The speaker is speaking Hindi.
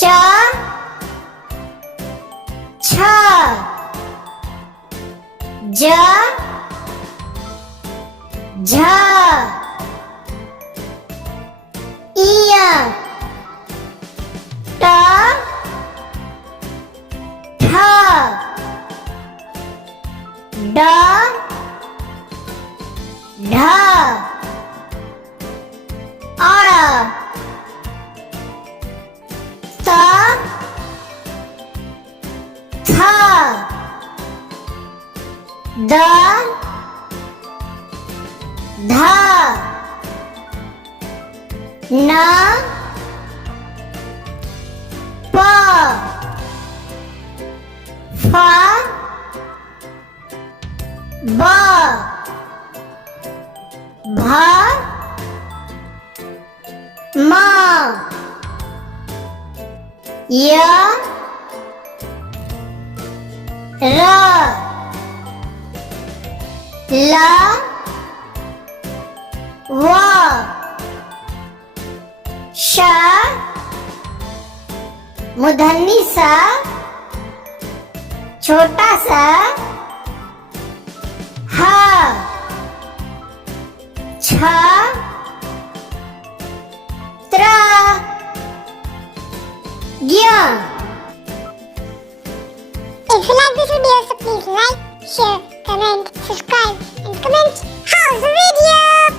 च छ ज झ इय ट ठ ड ढ अण त थ द ध न प फ ब भ म य र ल व श मूर्धन्य स छोटा सा ह छ त्र ज्ञ. If you like this video, so please like, share, comment, subscribe, and comment. How's the video?